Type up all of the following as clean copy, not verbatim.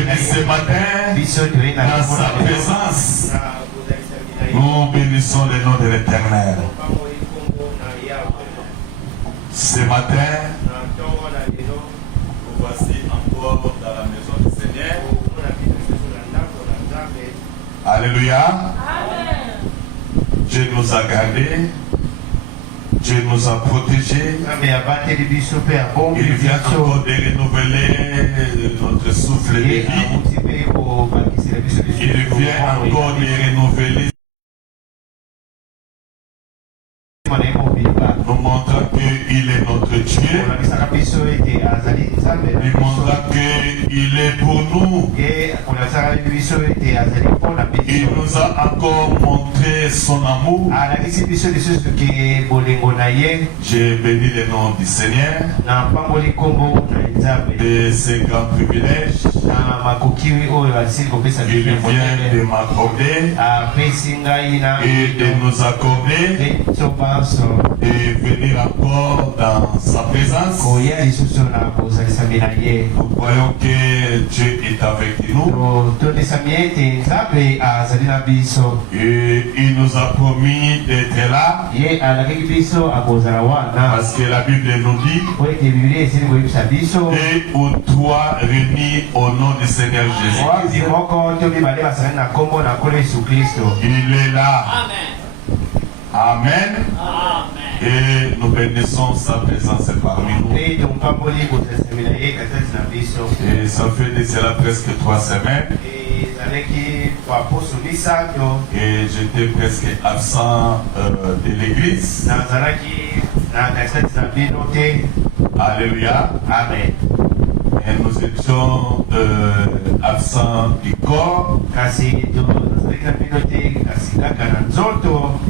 venus ce matin dans sa présence. Nous bénissons le nom de l'Éternel. Ce matin, nous voici encore dans la maison du Seigneur. Alléluia. Dieu nous a gardés. Dieu nous a protégés. Il vient encore de renouveler notre souffle de vie. Il vient encore de renouveler. Nous montrant qu'il est notre Dieu. Il montrant qu'il est pour nous. Il nous a encore montré son amour. J'ai béni le nom du Seigneur de ces grands privilèges. Il vient de m'accorder et de nous accorder et venir encore dans sa présence. Nous croyons que Dieu est avec nous. Et il nous a promis d'être là. Parce que la Bible nous dit et ou toi réunis au nom du Seigneur Jésus. Il est là. Amen. Et nous bénissons sa présence parmi nous. Et ça fait de cela presque 3 semaines. Et j'étais presque absent de l'église. Alléluia. Amen. Et nous étions absents du corps.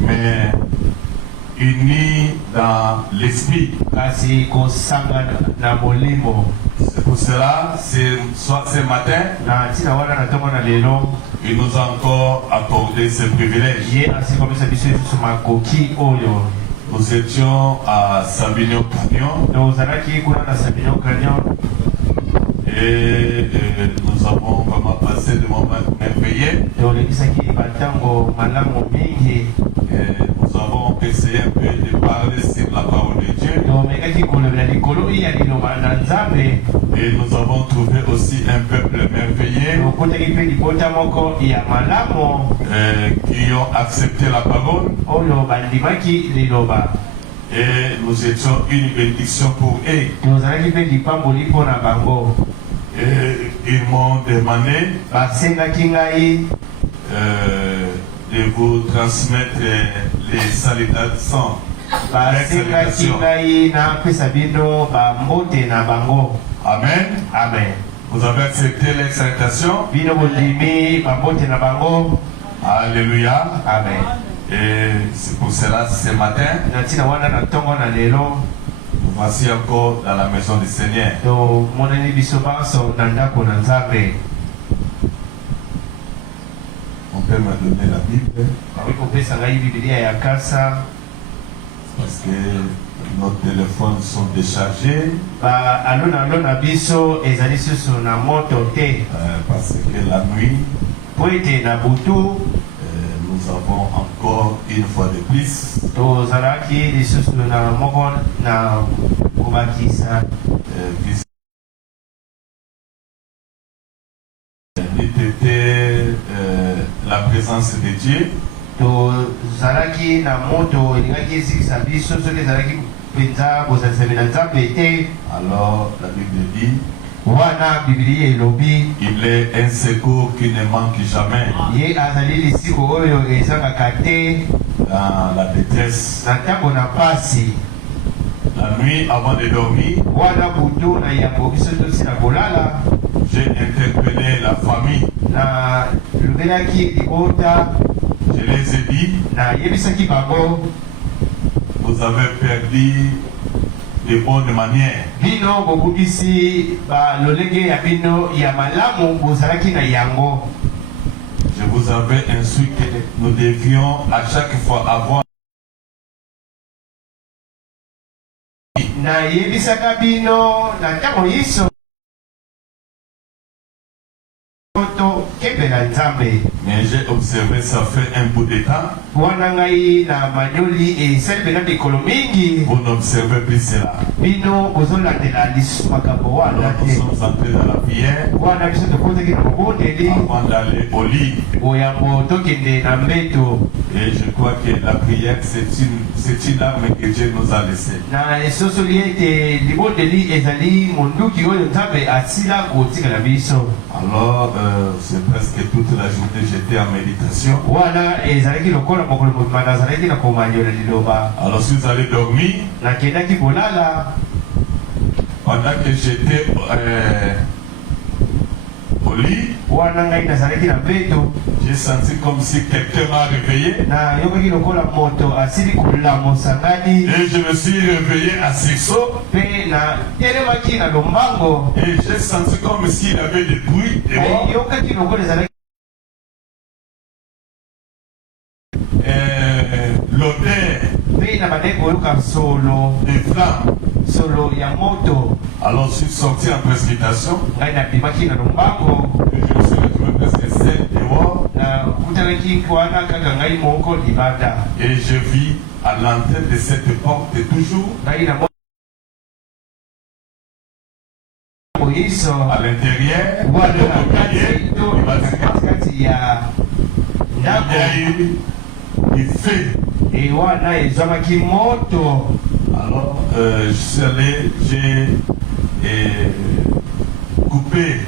Mais unis dans l'esprit. C'est pour cela, ce matin, il nous a encore accordé ce privilège. Nous étions à Sabino Canyon. Et nous avons vraiment passé des moments merveilleux. Nous avons essayé un peu de parler sur la parole de Dieu. Et nous avons trouvé aussi un peuple merveilleux qui ont accepté la parole. Et nous étions une bénédiction pour eux. Et ils m'ont demandé de vous transmettre les salutations. Amen. Amen. Vous avez accepté l'exaltation. Alléluia. Amen. Et c'est pour cela ce matin, nous voici encore dans la maison du Seigneur. On peut me donner la Bible parce que nos téléphones sont déchargés. Parce que la nuit, nous avons encore une fois de plus la présence de Dieu. Alors la Bible dit il est un secours qui ne manque jamais dans la détresse. La nuit avant de dormir, j'ai interpellé la famille. Je les ai dit, vous avez perdu de bonnes manières. Je vous avais instruit que nous devions à chaque fois avoir Mais j'ai observé ça fait un bout de temps. Vous n'observez plus cela. Nous sommes entrés dans la prière avant d'aller au lit. Et je crois que la prière, c'est une arme que Dieu nous a laissée. Alors, c'est presque toute la journée j'étais en méditation. Alors, si vous allez dormir, pendant que j'étais au lit, j'ai senti comme si quelqu'un m'a réveillé. Et je me suis réveillé à sursaut. Et j'ai senti comme s'il y avait des bruits dehors. L'odeur des flammes. Alors je suis sorti en précipitation. Et je me suis retrouvé presque seul dehors. Et je vis à l'entrée de cette porte toujours. À l'intérieur, il y a eu du feu. Alors, je suis allé, j'ai coupé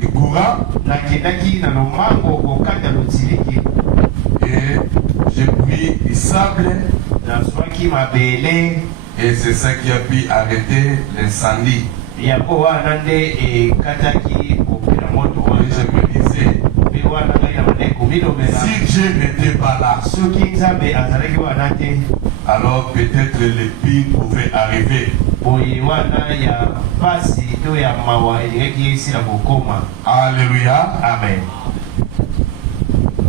le courant et j'ai pris du sable et c'est ça qui a pu arrêter l'incendie. Et je me disais, si Dieu n'était pas là, alors peut-être le pire pouvait arriver. Alléluia. Amen.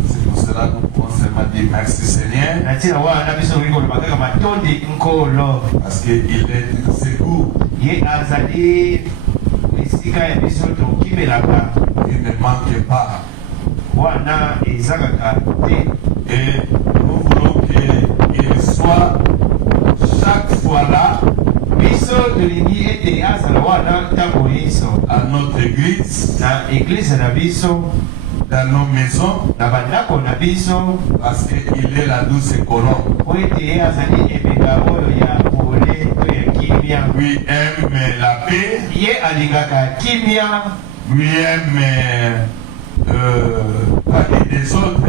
C'est pour cela que nous pouvons seulement dire merci Seigneur. Parce qu'il est secours. Il ne manque pas. Et nous voulons qu'il soit chaque fois là à notre église, dans nos maisons, parce qu'il est la douce colombe. Lui aime la paix. Lui aime parler des autres.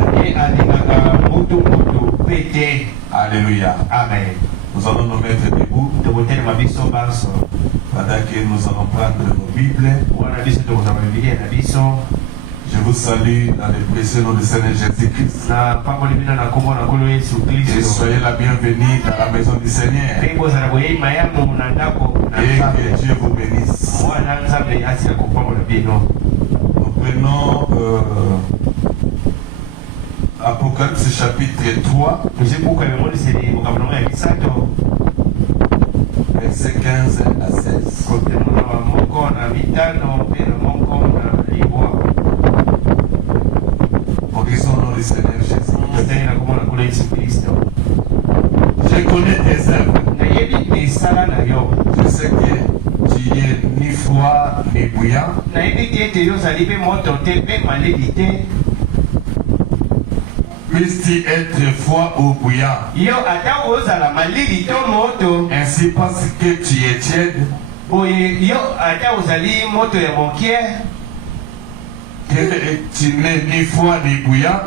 Alléluia. Amen. Nous allons nous mettre debout. Pendant que nous allons prendre nos Bibles. Je vous salue dans le précieux nom du Seigneur Jésus-Christ. Et soyez la bienvenue dans la maison du Seigneur. Et que Dieu vous bénisse. Nous prenons Apocalypse chapitre 3, verset 15 à 16. Au nom du Seigneur Jésus. Je connais tes œuvres. Je sais que tu es ni froid ni bouillant. Puisses-tu être froid ou bouillant? Ainsi parce que tu es tiède. Que tu n'es ni froid ni bouillant.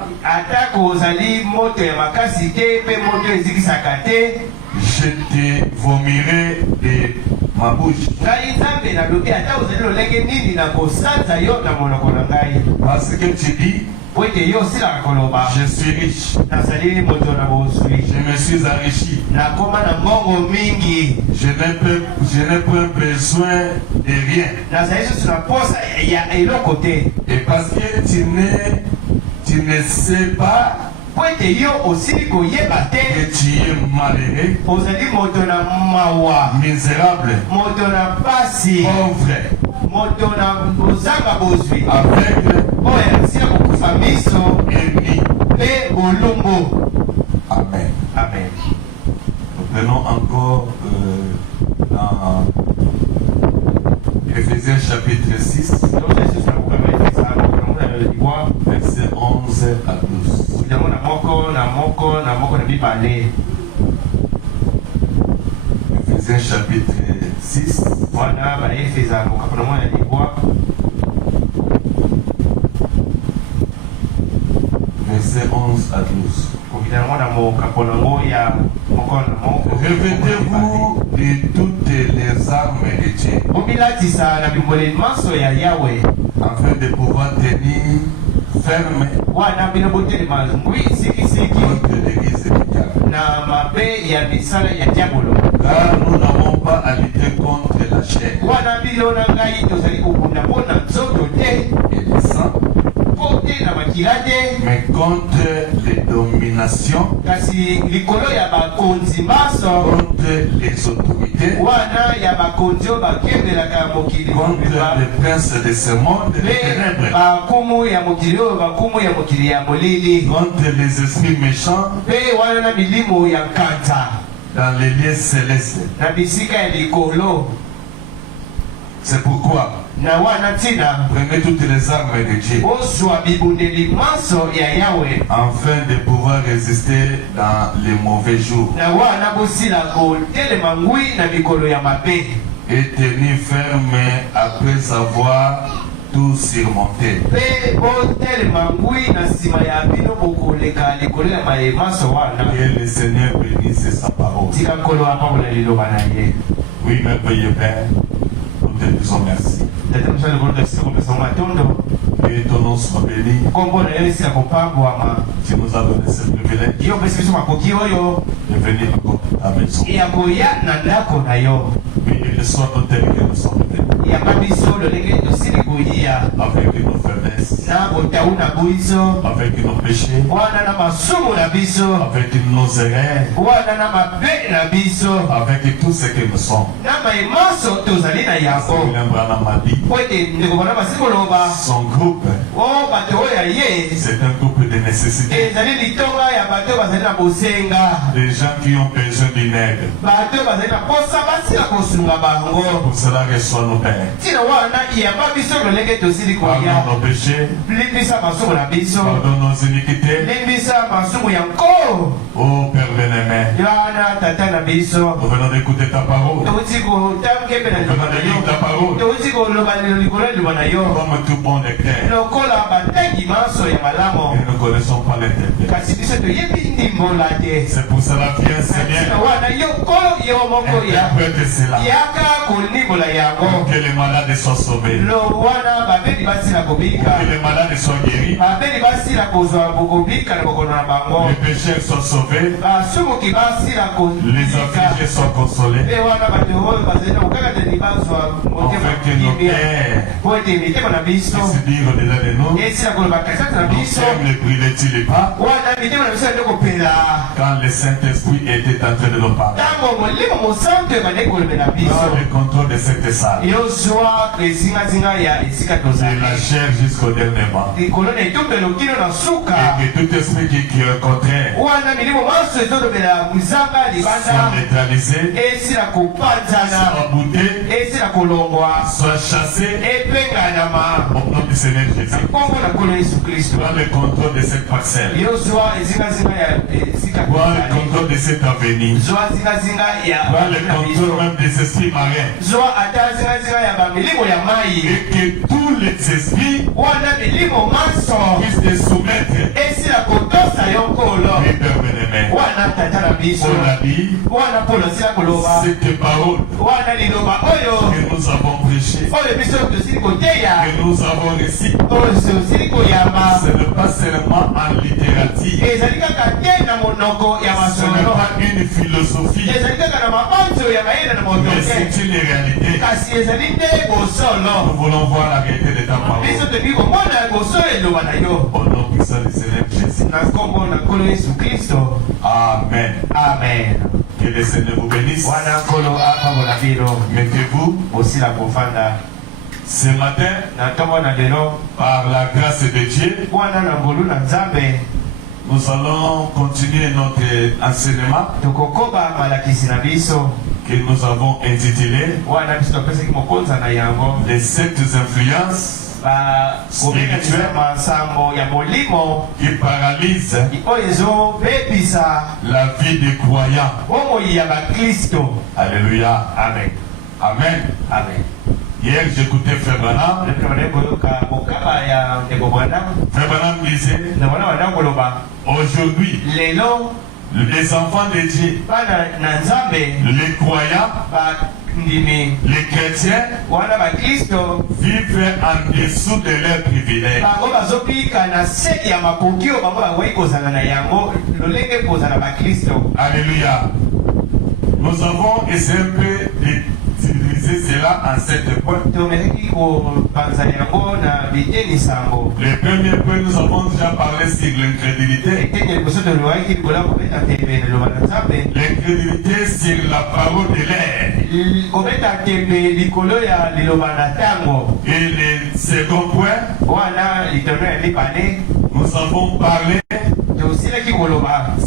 Je te vomirai de ma bouche. Parce que tu dis, je suis riche. Je me suis enrichi. Je n'ai pas besoin de rien. Et parce que tu ne sais pas que tu es malheureux, misérable, pauvre, aveugle, ennemi. Amen. Amen. Nous prenons encore dans Éphésiens chapitre 6, verset 11 à 12. Éphésiens chapitre 6, verset 11 à 12. Revêtez-vous de toutes les armes de Dieu, afin de pouvoir tenir ferme contre l'église du diable. Car nous n'avons pas à lutter contre la chair et le sang, mais contre les dominations, contre les autorités, contre les princes de ce monde, contre les esprits méchants dans les lieux célestes. C'est pourquoi prenez toutes les armes de Dieu afin de pouvoir résister dans les mauvais jours et tenir ferme après avoir tout surmonté. Que le Seigneur bénisse sa parole. Oui, merveilleux Père, nous te disons merci. Que ton nom soit béni. Tu nous as donné ce privilège de venir encore à ta maison. Oui, et le soir tel que nous sommes venus, avec nos faiblesses, avec nos péchés, avec nos erreurs, avec tout ce que nous sommes. Son groupe, c'est un groupe de nécessité. Des gens qui ont besoin d'une aide. Pour cela, reçois nos pères. Pardonne nos péchés. Pardonne nos iniquités. Oh Père bien-aimé, nous venons d'écouter ta parole. Nous venons de lire ta parole. Comme tout bon lecteur, et nous ne connaissons pas l'interprète. C'est pour cela, viens Seigneur, interprète cela, pour que les malades soient sauvés, pour que les malades soient guéris, les pécheurs soient sauvés, les affligés soient consolés, afin que nos cœurs puissent dire au-delà de nous, nous sommes les brûlés les pas, quand le Saint-Esprit était en train de nous parler. Prends le contrôle de cette salle, de la chair jusqu'au dernier mort, et que tout esprit qui est contraire soit neutralisé, soit bouté, soit chassé au nom du Seigneur Jésus. Prends le contrôle de cette parcelle, prends le contrôle de cette avenue, prends le contrôle même des esprits marins, et que tous les esprits puissent te soumettre. Oui, Père bien-aimé, on a dit cette parole que nous avons prêchée, que nous avons réussi. Ce n'est pas seulement en littérature, ce n'est pas une philosophie, mais c'est une réalité. Nous voulons voir la réalité de ta parole. Au nom puissant du Seigneur Jésus. Amen. Amen. Que le Seigneur vous bénisse. Mettez-vous. Ce matin, par la grâce de Dieu, nous allons continuer notre enseignement que nous avons intitulé les 7 influences spirituelles qui paralysent la vie des croyants. Alléluia. Amen. Amen. Amen. Hier, j'écoutais Frère Branham. Frère Branham disait, aujourd'hui, les enfants de Dieu, les croyants, les chrétiens vivent en dessous de leurs privilèges. Alléluia. Nous avons essayé un peu d'utiliser cela en 7 points. Le premier point, nous avons déjà parlé sur l'incrédulité. L'incrédulité sur la parole de l'air. Et le second point, nous avons parlé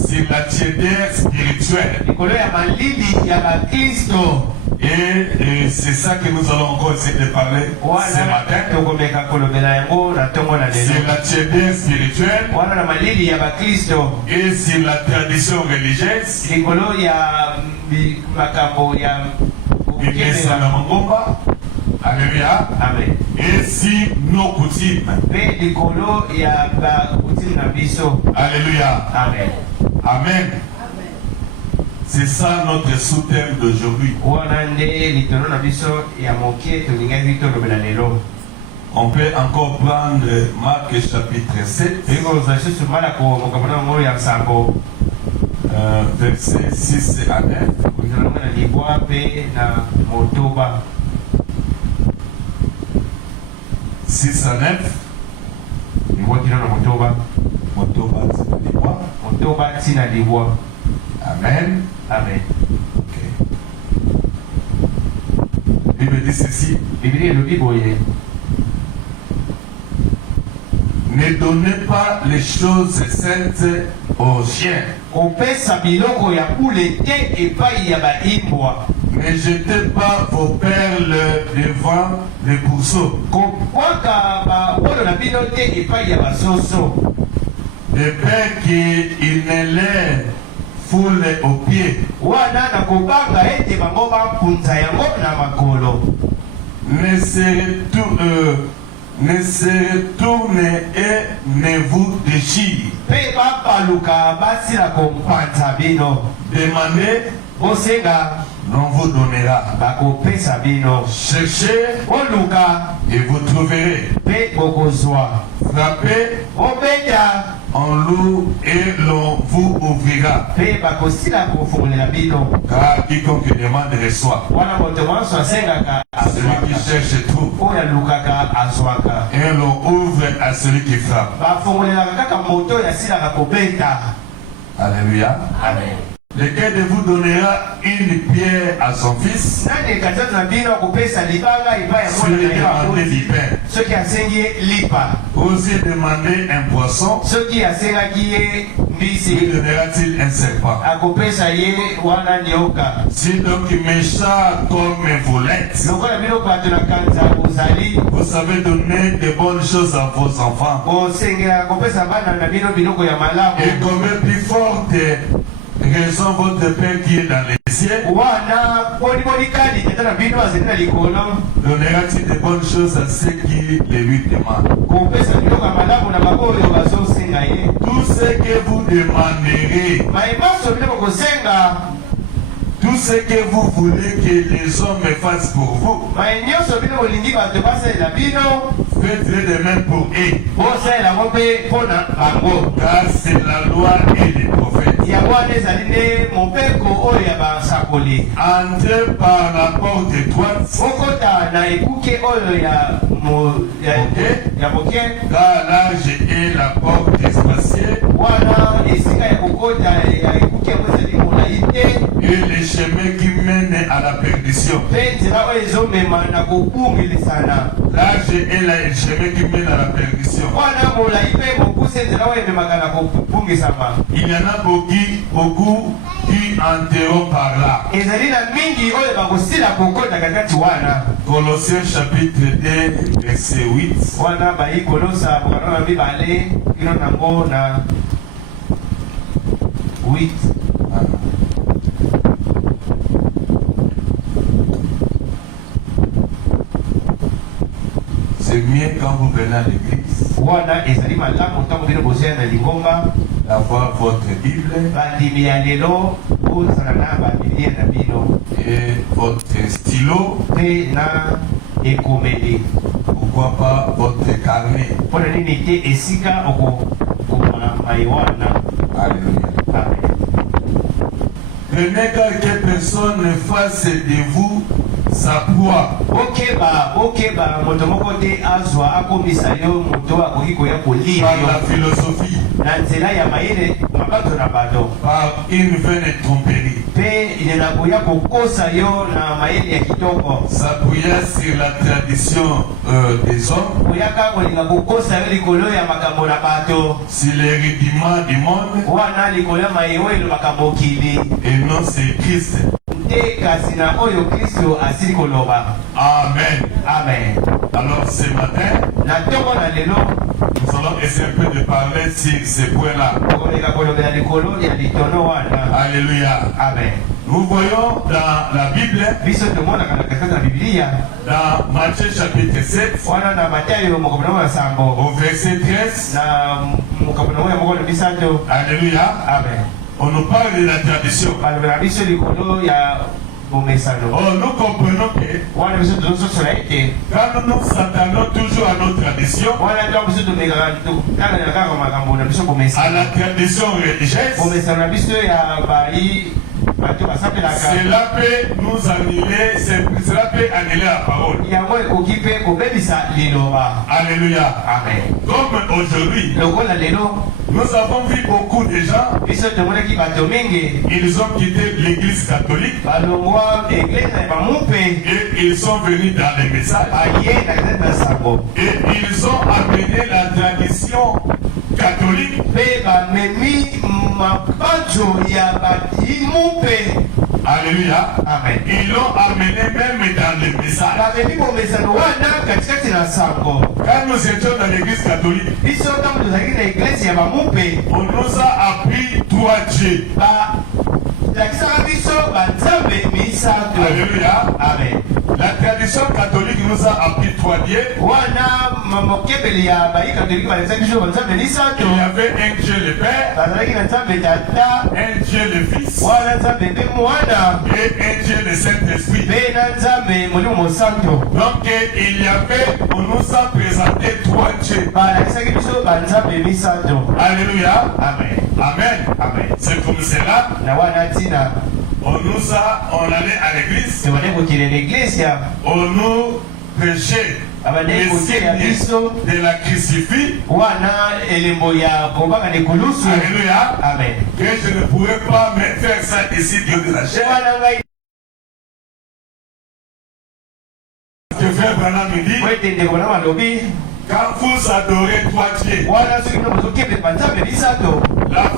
sur la tiédeur spirituelle. Et c'est ça que nous allons encore essayer de parler ce matin. C'est la tiédeur spirituelle et c'est la tradition religieuse. Alléluia. Amen. Et si nos coutumes. Alléluia. Amen. Amen. C'est ça notre sous-thème d'aujourd'hui. On peut encore prendre Marc chapitre 7. Versets 6 à 9. 6 à 9. Amen. Amen. Okay. La Bible dit ceci. Ne donnez pas les choses saintes aux chiens. Ne jetez pas vos perles devant les pourceaux. De peur qu'il ne les foule aux pieds. Ne se retourne et ne vous déchire. Demandez, l'on vous donnera. Cherchez et vous trouverez. Frappez, on loue et l'on vous ouvrira. Car quiconque demande reçoit. Celui qui cherche trouve. Et l'on ouvre à celui qui frappe. Alléluia. Amen. Lequel de vous donnera une pierre à son fils? Celui qui demande du pain. Osez demander un poisson. Lui donnera-t-il un serpent? Si donc méchant comme vous l'êtes, vous savez donner de bonnes choses à vos enfants. Et combien plus forte raison votre Père qui est dans les cieux donnera-t-il de bonnes choses à ceux qui les lui demandent. Tout ce que vous demanderez, tout ce que vous voulez que les hommes fassent pour vous, faites-le de même pour eux. Car c'est la loi et les prophètes. Entrez par la porte étroite. Car large est la porte espacieuse. et les chemins qui mènent à la perdition. L'âge est le chemin qui mène à la perdition. Il y en a beaucoup qui entreront par là. Colossiens chapitre 2 verset 8. C'est mieux quand vous venez à l'église d'avoir votre Bible et votre stylo, pourquoi pas votre carnet. Alléluia. Prenez quelque personne face de vous sa proie. Par la philosophie, par une vaine tromperie. S'appuyant sur la tradition des hommes, sur les rudiments du monde, et non c'est Christ. Amen. Amen. Alors ce matin, nous allons essayer un peu de parler sur ces points-là. Alléluia. Amen. Nous voyons dans la Bible, dans Matthieu chapitre 7, au verset 13, Alléluia. Amen. On nous parle de la tradition. Oh, nous comprenons que quand nous nous attendons toujours à notre tradition, à la tradition religieuse, cela peut nous annuler, cela peut annuler la parole. Alléluia. Amen. Comme aujourd'hui, nous avons vu beaucoup de gens, ils ont quitté l'église catholique et ils sont venus dans les messages et ils ont amené la tradition catholique. Alléluia. Amen. Ils l'ont amené même dans les messages. Quand nous étions dans l'église catholique, on nous a appris 3 dieux. Alléluia. Amen. La tradition catholique nous a appris 3 dieux. Il y avait un Dieu le Père, un Dieu le Fils et un Dieu le Saint-Esprit. Donc on nous a présenté 3 dieux. Alléluia. Amen. Amen. Amen. C'est comme cela. On allait à l'église. On nous prêchait les signes de la crucifix. Alléluia. Amen. Que je ne pourrais pas me faire ça ici, Dieu de la chair. Que frère Branham me dit, quand vous adorez 3 dieux, la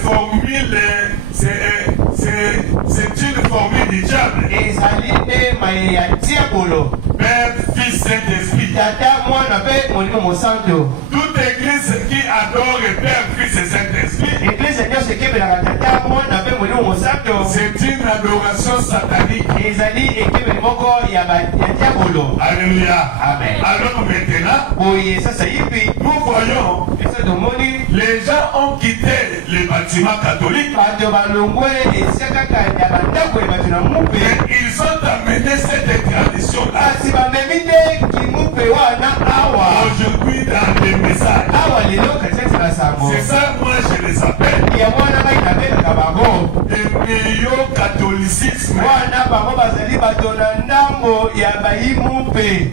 formule, c'est une formule du diable. Père, Fils, Saint-Esprit. Toute église qui adore le Père, Fils et Saint-Esprit, c'est une adoration satanique. Alléluia. Amen. Alors maintenant, nous voyons, les gens ont quitté les bâtiments catholiques et ils ont amené cette tradition-là. Aujourd'hui dans les messages. C'est ça, moi je les appelle des néo-catholicisme.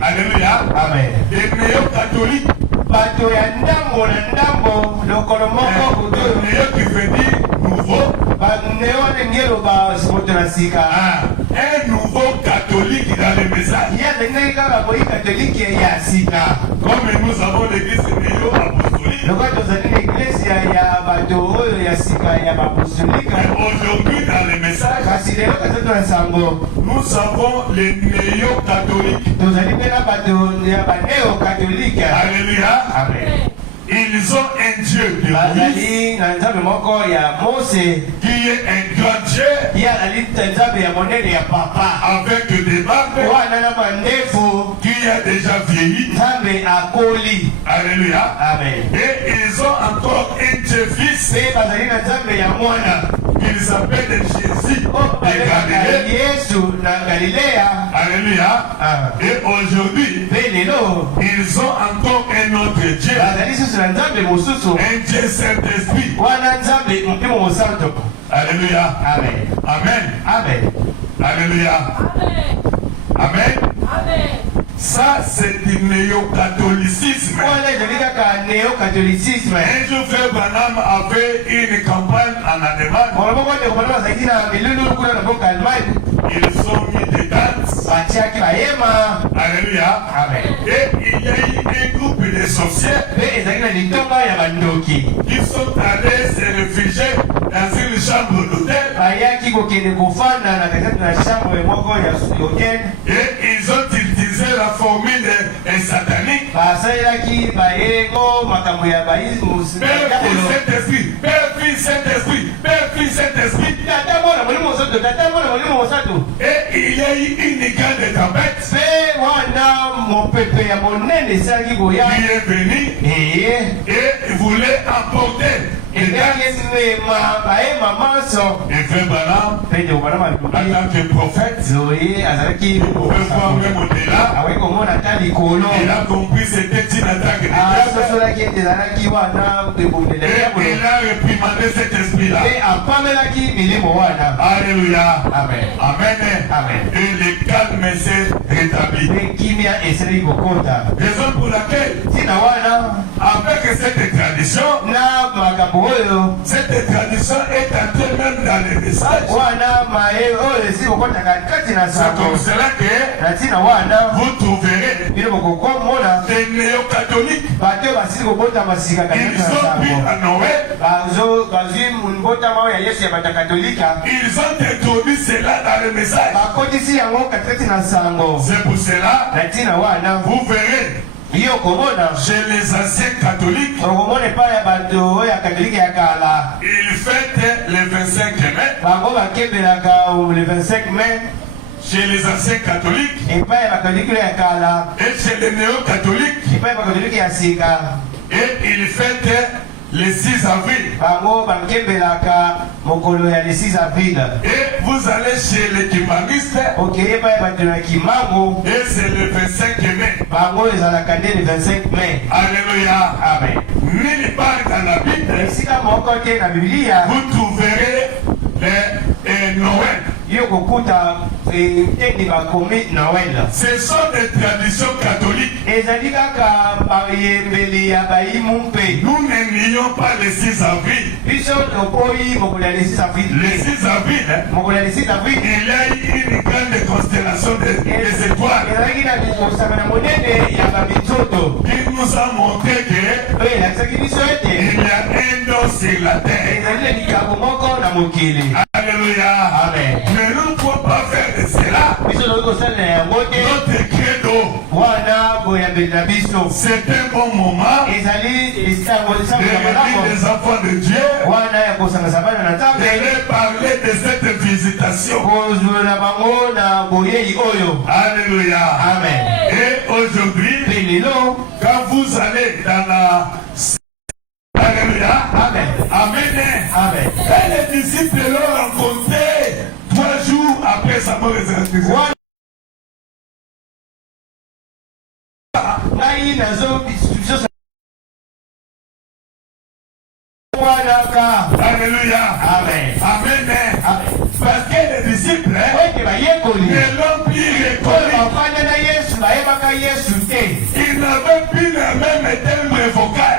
Alléluia. Amen. Des néo-catholiques. Néo qui veut dire nouveau. Un nouveau catholique dans le message. Comme nous avons l'église néo-apostolique. Aujourd'hui dans le message, nous avons les néo-catholiques. Alléluia. Amen. Ils ont un Dieu de Moïse qui est un grand Dieu avec des barbes qui a déjà vieilli. Alléluia. Amen. Et ils ont encore un Dieu fils qu'il s'appelle Jésus de Galilée. Alléluia. Et aujourd'hui, ils ont encore un autre Dieu. Un Dieu Saint-Esprit. Alléluia. Amen. Amen. Amen. Alléluia. Amen. Amen. Ça, c'est du néo-catholicisme. Un jour, Frère Branham avait une campagne en Allemagne. Ils sont mis des danses. Alléluia. Amen. Et il y a eu un groupe de sorciers qui sont allés se réfugier dans une chambre d'hôtel. Et ils ont utilisé la formule satanique. Père, Fils, Saint-Esprit. Père, Fils, Saint-Esprit. Père, Fils, Saint-Esprit. Et il y a eu une grande tempête qui est venue et voulait emporter. Et Frère Branham, en tant que prophète, il pouvait voir même au-delà. Il a compris que c'était une attaque de Dieu. Et il a réprimandé cet esprit-là. Alléluia. Amen. Amen. Amen. Et le calme s'est rétabli. Raison pour laquelle, avec cette tradition, cette tradition est entrée même dans les messages. C'est comme cela que vous trouverez des néo-catholiques. Ils ont pris à Noël. Ils ont introduit cela dans le message. C'est pour cela, vous verrez, chez les anciens catholiques, ils fêtent le 25 mai. Chez les anciens catholiques et chez les néo-catholiques, et ils fêtent le 6 avril. Et vous allez chez les kimbamistes, et c'est le 25 mai. Alléluia. Amen. Nulle part dans la Bible, vous trouverez Noël. Ce sont des traditions catholiques. Nous ne nions pas le 6 avril. Le 6 avril, il y a eu une grande constellation des étoiles qui nous a montré qu'il y a un don sur la terre. Alléluia. Amen. Mais nous ne pouvons pas faire de cela notre credo. C'est un bon moment de les enfants de Dieu, de leur parler de cette visitation. Alléluia. Amen. Et aujourd'hui, quand vous allez dans la... Alléluia. Amen. Amen. Amen. Et les disciples l'ont rencontré 3 jours après sa mort résurrection. Alléluia. Amen. Amen. Parce que les disciples ne l'ont plus reconnu. Ils n'avaient plus le même terme vocal.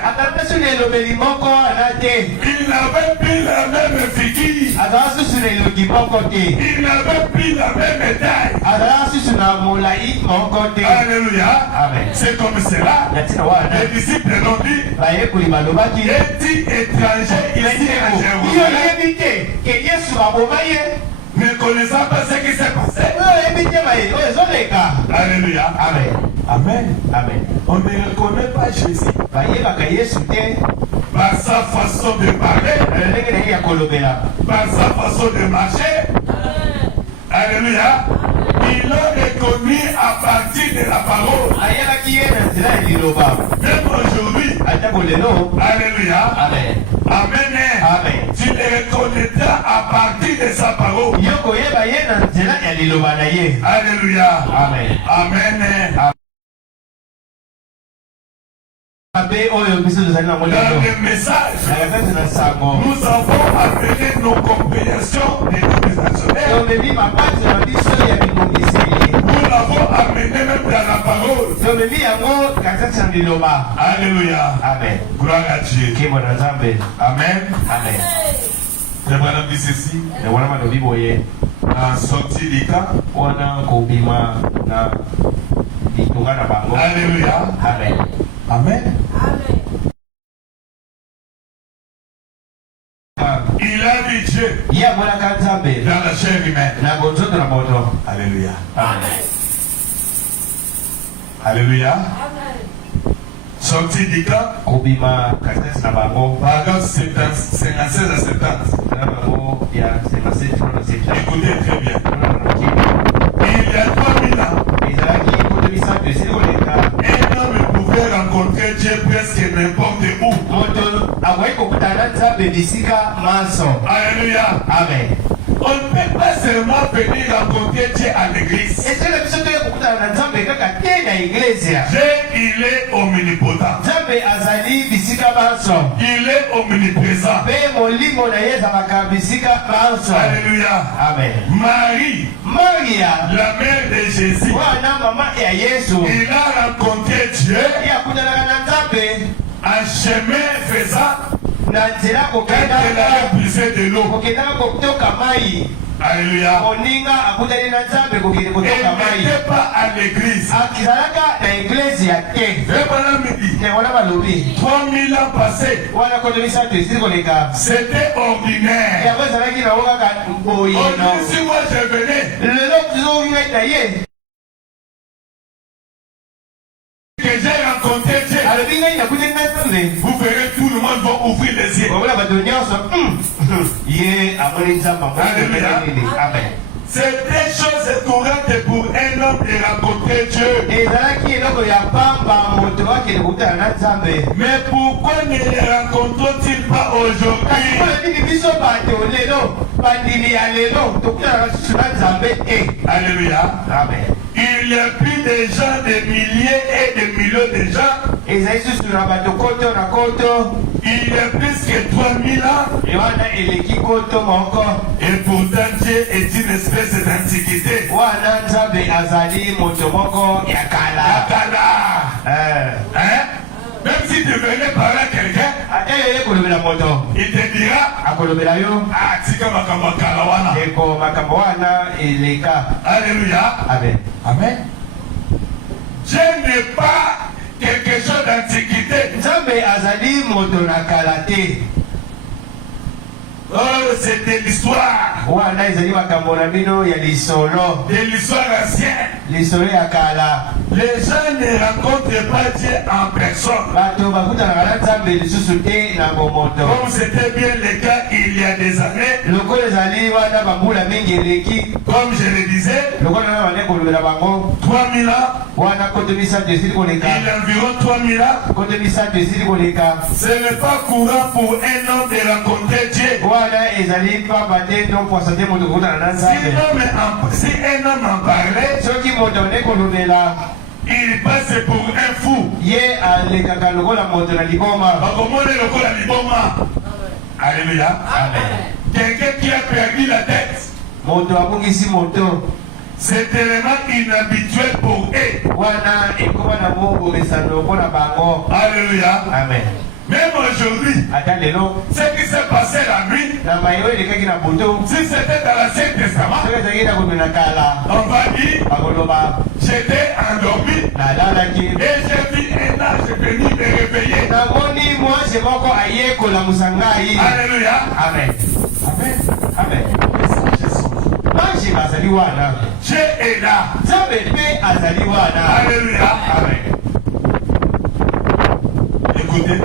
Ils n'avaient plus la même figure. Il n'avait plus la même taille. Alléluia. C'est comme cela. Les disciples l'ont dit. Es-tu étranger ici à Jérusalem? Ne connaissant pas ce qui s'est passé. Alléluia. Amen. Amen. Amen. On ne reconnaît pas Jésus par sa façon de parler, par sa façon de marcher. Alléluia. Ils l'ont reconnu à partir de la parole. Même aujourd'hui. Alléluia. Amen. Amen. Amen. Tu le reconnaîtras à partir de sa parole. Alléluia. Amen. Amen. Dans le message, nous avons amené nos compréhensions dénominationnelles. Nous l'avons amené même dans la parole. Alléluia. Amen. Gloire à Dieu. Amen. Amen. J'aimerais dire ceci. En sortie du camp. Alléluia. Amen. Amen. Il a vu Dieu dans la chair humaine. Alléluia. Amen. Alléluia. Sorti du camp. Paragraphe 56 à 70. Écoutez très bien. Il y a 3000 ans, un homme pouvait rencontrer Dieu presque n'importe où. Alléluia. Amen. On ne peut pas seulement venir rencontrer Dieu à l'église. Dieu, il est omnipotent. Il est omniprésent. Alléluia. Amen. Marie, la mère de Jésus, il a rencontré Dieu en chemin faisant. Quand elle a puisé de l'eau. Alléluia. Elle n'était pas à l'église. 3000 ans passés. C'était ordinaire. Aujourd'hui, si moi je venais, que j'ai rencontré Dieu, vous verrez tout le monde va ouvrir les yeux. Amen. C'est des choses courantes pour un homme de rencontrer Dieu. Mais pourquoi ne les rencontrons-ils pas aujourd'hui? Alléluia. Amen. Il y a plus de gens, des milliers et des millions de gens. Il y a plus que 3000 ans. Et pourtant Dieu est une espèce d'antiquité. Hein? Même si tu venais parler à quelqu'un, il te dira, ah, tika makambo kalawana. Alléluia. Amen. Amen. Dieu n'est pas quelque chose d'antiquité. Oh, c'est de l'histoire. De l'histoire ancienne. Les gens ne rencontrent pas Dieu en personne. Comme c'était bien le cas il y a des années. Comme je le disais, 3000 ans. Il y a environ 3000 ans. Ce n'est pas courant pour un homme de rencontrer Dieu. Si un homme en parlait, il passe pour un fou. Alléluia. Quelqu'un qui a perdu la tête. C'est tellement inhabituel pour eux. Alléluia. Amen. Même aujourd'hui, ce qui s'est passé la nuit, si c'était dans l'Ancien Testament, on va dire, j'étais endormi et j'ai vu un ange venir me réveiller. Alléluia. Amen. Amen. Amen. Dieu est là. Alléluia. Amen. Écoutez,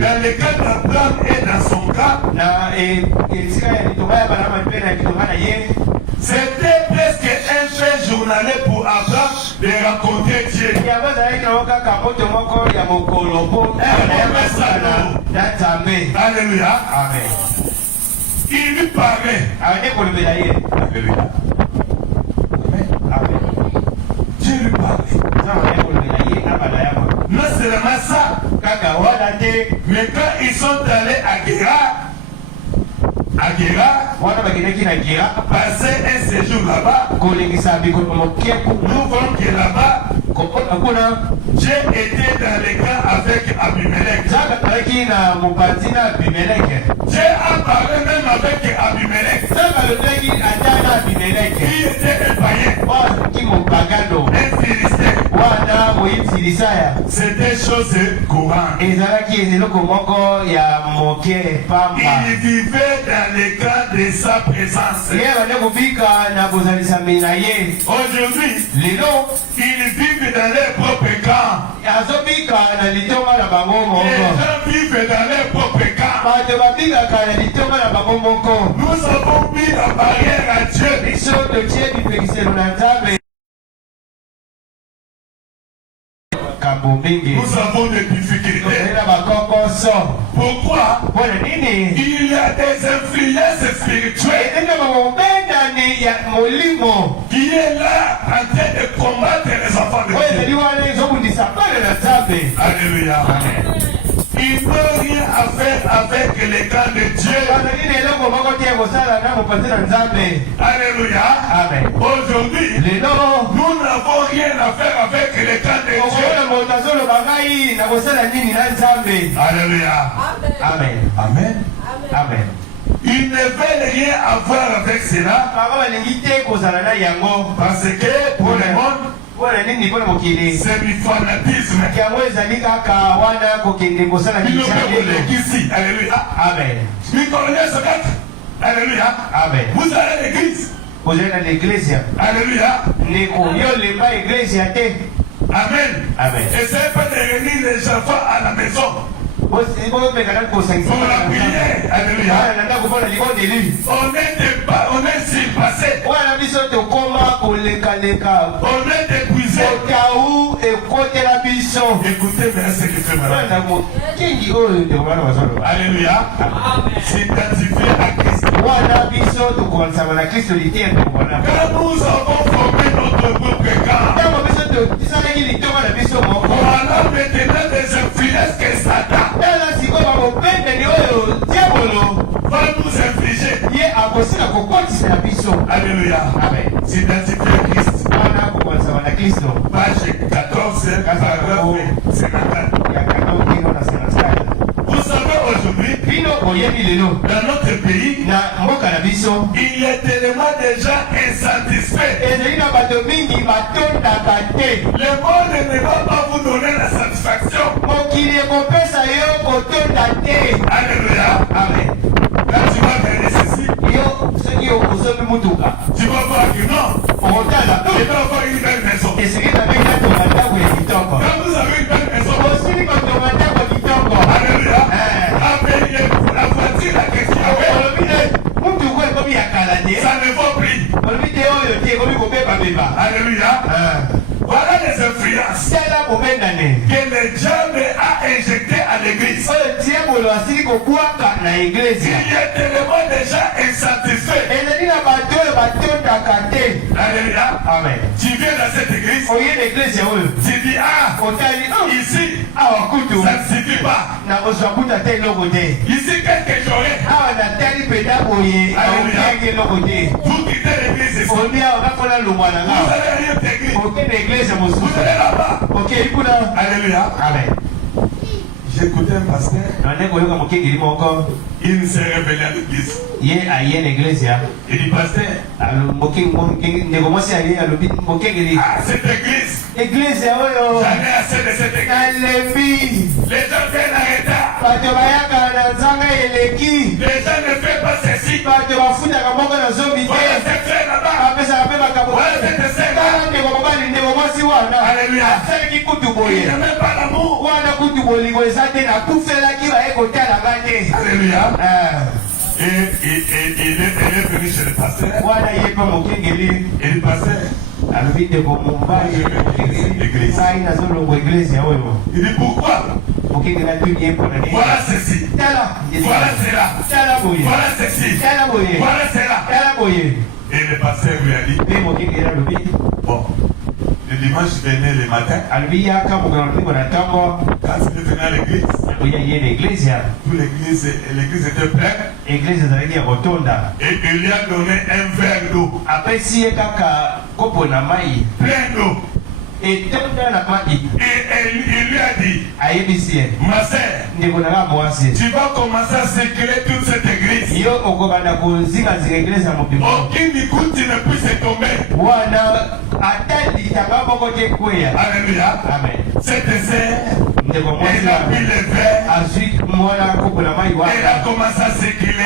dans le cas d'Abraham et dans son cas, c'était presque un fait journalier pour Abraham de rencontrer Dieu. Alléluia. Amen. Il lui parlait. Alléluia. Amen. Dieu lui parlait. Non seulement ça, mais quand ils sont allés à Guéra, passer un séjour là-bas, nous voyons que là-bas, Dieu était dans les camps avec Abimelech. Dieu a parlé même avec Abimelech. Qui était un païen, un Philistin. C'était chose courante. Il vivait dans les camps de sa présence. Aujourd'hui, ils vivent dans leur propre camp. Les gens vivent dans leur propre camp. Nous avons mis la barrière à Dieu. Nous avons des difficultés. Pourquoi? Il y a des influences spirituelles qui est là en train de combattre les enfants de Dieu. Alléluia. Il ne peut rien à faire avec les camps de Dieu. Alléluia. Aujourd'hui, nous n'avons rien à faire avec les camps de Dieu. Alléluia. Amen. Amen. Amen. Ils ne veulent rien avoir avec cela parce que pour le monde, c'est du fanatisme. Alléluia. Amen. Alléluia. Amen. Vous allez à l'église. Vous êtes à l'église. Alléluia. Amen. Amen. Essayez pas de réunir les enfants à la maison. Pour la prière. Alléluia. On est surpassé. On est épuisé. Écoutez bien ce que fait malade. Alléluia. S'identifier à Christ. Quand nous avons formé notre propre camp, voilà maintenant des influences que Satan va nous infliger. Alléluia. S'identifier à Christ. Page 14, paragraphe 54. Vous savez aujourd'hui, dans notre pays, il y a tellement de gens insatisfaits. Le monde ne va pas vous donner la satisfaction. Alléluia. Amen. Là, tu vas faire ceci. Tu vas voir que non. Tu vas avoir une belle maison. Quand vous avez une belle maison, alléluia. Appelez la voiture, la question. Ça ne vaut plus. Alléluia. Voilà les influences que le diable a injectées à l'église. Il y a tellement de gens insatisfaits. Alléluia. Amen. Tu viens dans cette église. Tu dis, ici, ça ne suffit pas. Ici, quelques jours. Vous quittez l'église ici. Vous allez à une église. Vous allez là-bas. Alléluia. Amen. J'écoutais un pasteur. Il s'est révélé à l'église. Il dit, pasteur, cette église, j'en ai assez de cette église. Les gens viennent en retard. Les gens ne font pas ceci. Voilà cette frère là-bas. Voilà cette sœur là. Alléluia. Il n'a même pas l'amour. Alléluia. Et il est venu chez le pasteur. Et le pasteur, il dit pourquoi? Voilà ceci. Voilà cela. Voilà ceci. Voilà cela. Et le pasteur lui a dit, bon, le dimanche venait le matin. Quand il venait à l'église, l'église était pleine. Et il lui a donné un verre d'eau. Plein d'eau. Et il lui a dit, ma sœur, tu vas commencer à sécréter toute cette église. Aucune écoute ne puisse tomber. Alléluia. Cette sœur, elle a pris le verre. Elle a commencé à sécréter.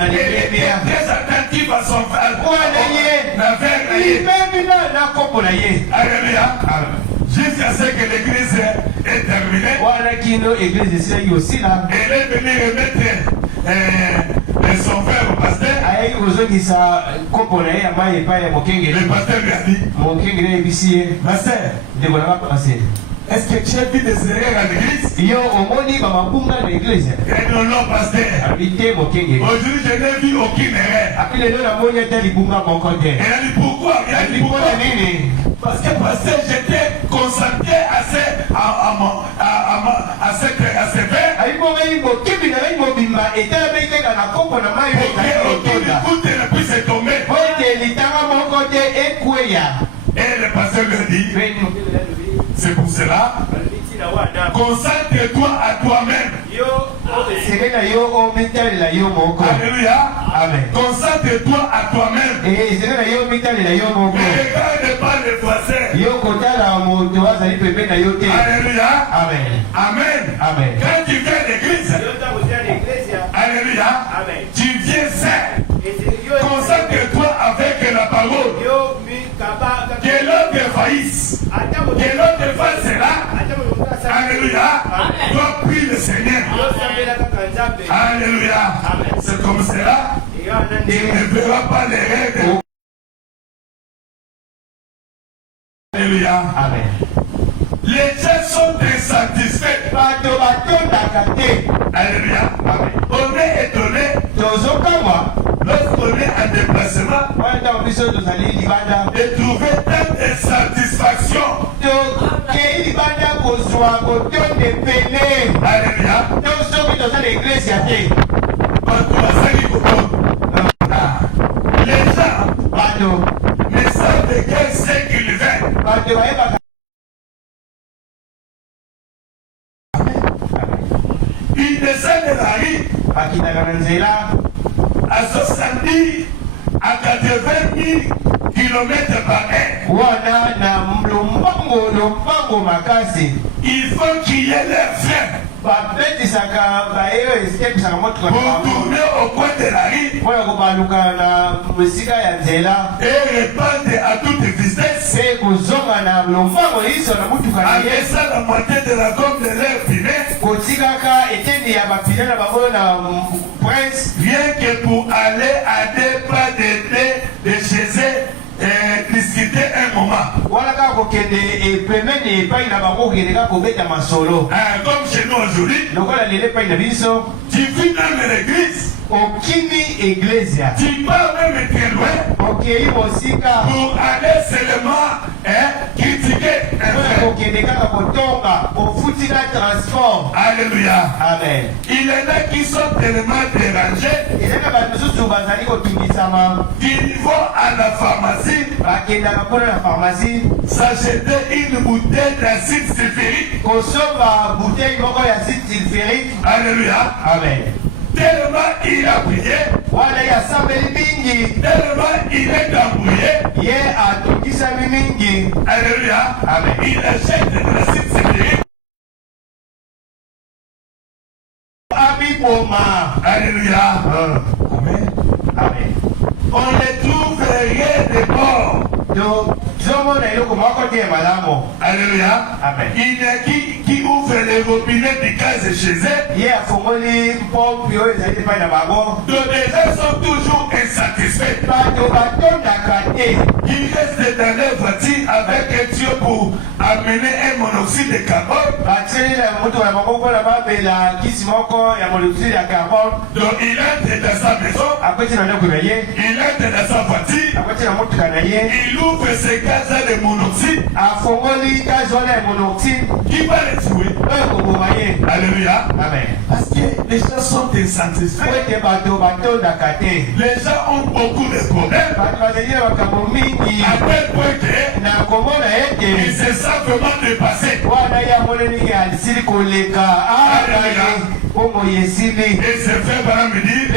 Elle était très attentive à son verre. Alléluia. Jusqu'à ce que l'église est terminée. Elle est venue remettre son verre au pasteur. Le pasteur lui a dit, ma sœur, est-ce que tu as vu des erreurs à l'église? Et non, non, pasteur. Aujourd'hui, je n'ai vu aucune erreur. Elle a dit pourquoi? Il a dit pourquoi? Parce que pasteur, j'étais concentré à ces verres. Aucune écoute ne puisse tomber. Et le pasteur lui a dit, c'est pour cela, concentre-toi à toi-même. Alléluia. Concentre-toi à toi-même. Ne regarde pas les voisins. Alléluia. Amen. Quand tu viens à l'église, alléluia, tu viens saint. Concentre-toi avec la parole. Que l'autre faillisse. Que l'autre fasse cela. Alléluia. Toi prie le Seigneur. Alléluia. C'est comme cela. Il ne verra pas les règles. Alléluia. Les gens sont insatisfaits. Alléluia. On est étonné. Lorsqu'on est en déplacement, de trouver tant de satisfaction. Alléluia. Les gens ne savent de quel c'est qu'ils viennent. Ils descendent de la rue à 70 à 80 000 km par heure. Il faut qu'il y ait les freins pour tourner au coin de la rue et répandre à toute vitesse en laissant la moitié de la gomme de l'air finet. Rien que pour aller à des pas de chez eux et discuter un moment. Comme chez nous aujourd'hui, tu vis dans l'église. Tu pars même très loin pour aller seulement critiquer un frère. transforme. Alléluia. Amen. Il y en a qui sont tellement dérangés qu'ils vont à la pharmacie s'acheter une bouteille d'acide sulfurique. Alléluia. Amen. Tellement il a prié, tellement il est embrouillé. Alléluia. Amen. Il achète de l'acide sulfurique. Alléluia. Amen. Amen. On ne trouve rien de bon. Alléluia. Amen. Il y a qui ouvre les robinets du gaz chez eux. Donc les gens sont toujours insatisfaits. Ils restent dans leur voiture avec un tuyau pour amener un monoxyde de carbone. Donc il entre dans sa maison, il entre dans sa voiture, il ouvre ce gaz de monoxyde qui va le tuer. Alléluia. Amen. Parce que les gens sont insatisfaits. Les gens ont beaucoup de problèmes. À tel point qu'ils se savent vraiment dépasser. Et ce frère va me dire,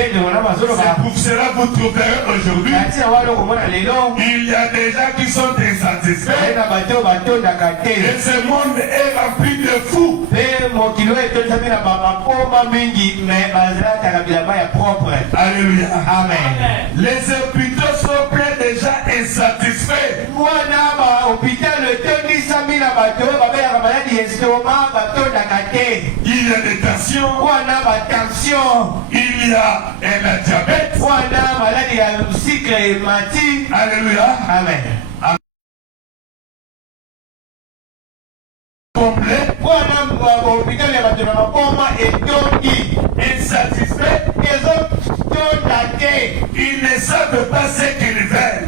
c'est pour cela que vous trouverez aujourd'hui. Il y a des gens qui sont insatisfaits. Et ce monde est rempli de fous. Alléluia. Amen. Les hôpitaux sont pleins de gens insatisfaits. Il y a des tensions. Il y a un diabète. Alléluia. Amen. Complet. Insatisfait. Ils ne savent pas ce qu'ils veulent.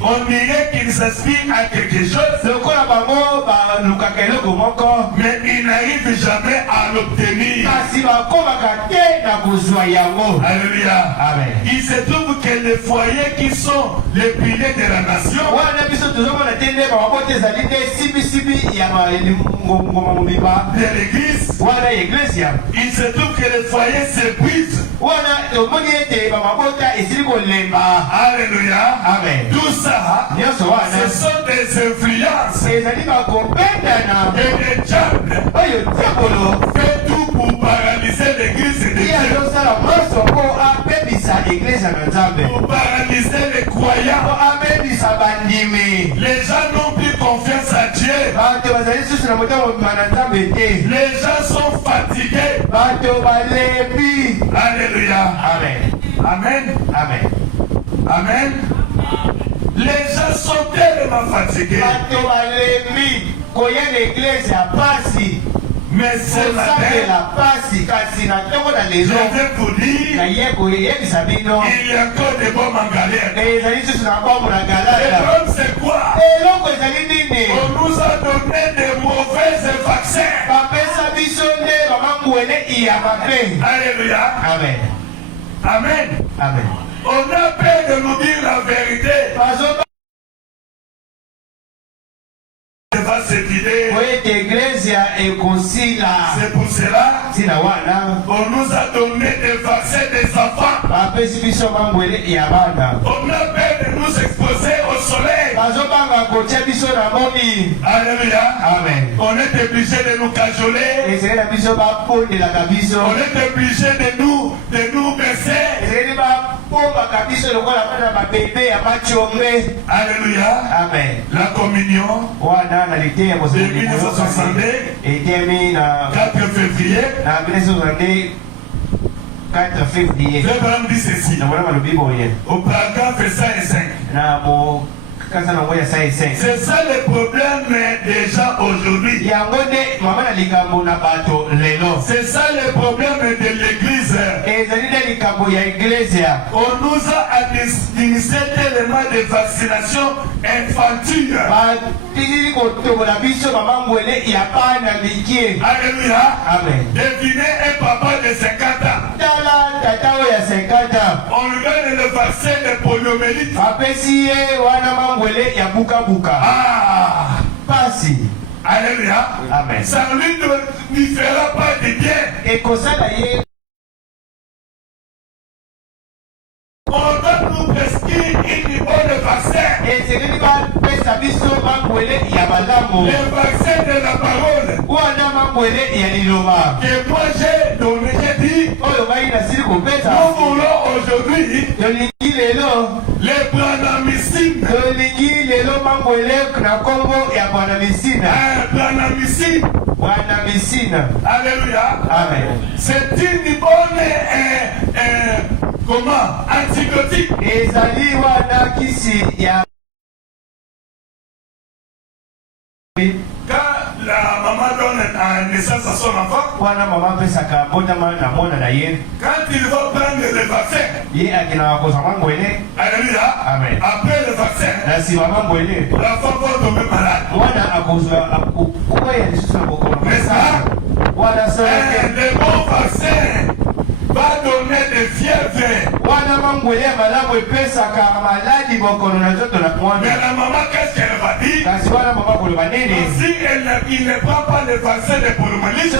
On dirait qu'ils s'aspirent à quelque chose, mais ils n'arrivent jamais à l'obtenir. Alléluia. Amen. Il se trouve que les foyers qui sont les piliers de la nation, de l'église, il se trouve que les foyers s'épuisent. Alléluia. Amen. Tout ça, ce sont des influences et des diables fait tout pour paralyser l'église de Dieu, pour paralyser les croyants. Les gens n'ont plus confiance à Dieu. Les gens sont fatigués. Alléluia. Amen. Amen. Amen. Amen. Les gens sont tellement fatigués. Mais ce matin, je vais vous dire, il y a encore des bombes en galère. Le problème c'est quoi? On nous a donné des mauvais vaccins. Alléluia. Amen. Amen. Amen. On a peur de nous dire la vérité. Va se vider. C'est pour cela on nous a donné des vaccins des enfants. On a peur de nous exposer au soleil. Alléluia. Amen. On est obligé de nous cajoler. On est obligé de nous baisser. Alléluia. Amen. La communion de 1962, 4 février. 4 février. Le Bible dit ceci. Au paragraphe 105. C'est ça le problème des gens aujourd'hui. C'est ça le problème de l'église. On nous a administré tellement de vaccinations infantiles. Alléluia. Amen. Devinez un papa de 50 ans. On lui donne le vaccin de poliomyélite. Alléluia. Amen. Ça ne lui fera pas de bien. On doit nous prescrire une bonne vaccin. Le vaccin de la parole. Que moi j'ai donné, j'ai dit, nous voulons aujourd'hui les branamycines. Branamycine. Alléluia. Amen. C'est une bonne antibiotique. Quand la maman donne naissance à son enfant, quand il va prendre le vaccin, alléluia, Amen. après le vaccin, la femme va tomber malade. Mais ça, le bon vaccin va donner des fièvres. Mais la maman, qu'est-ce qu'elle va dire? Si il ne prend pas le vaccin de poliomyélite,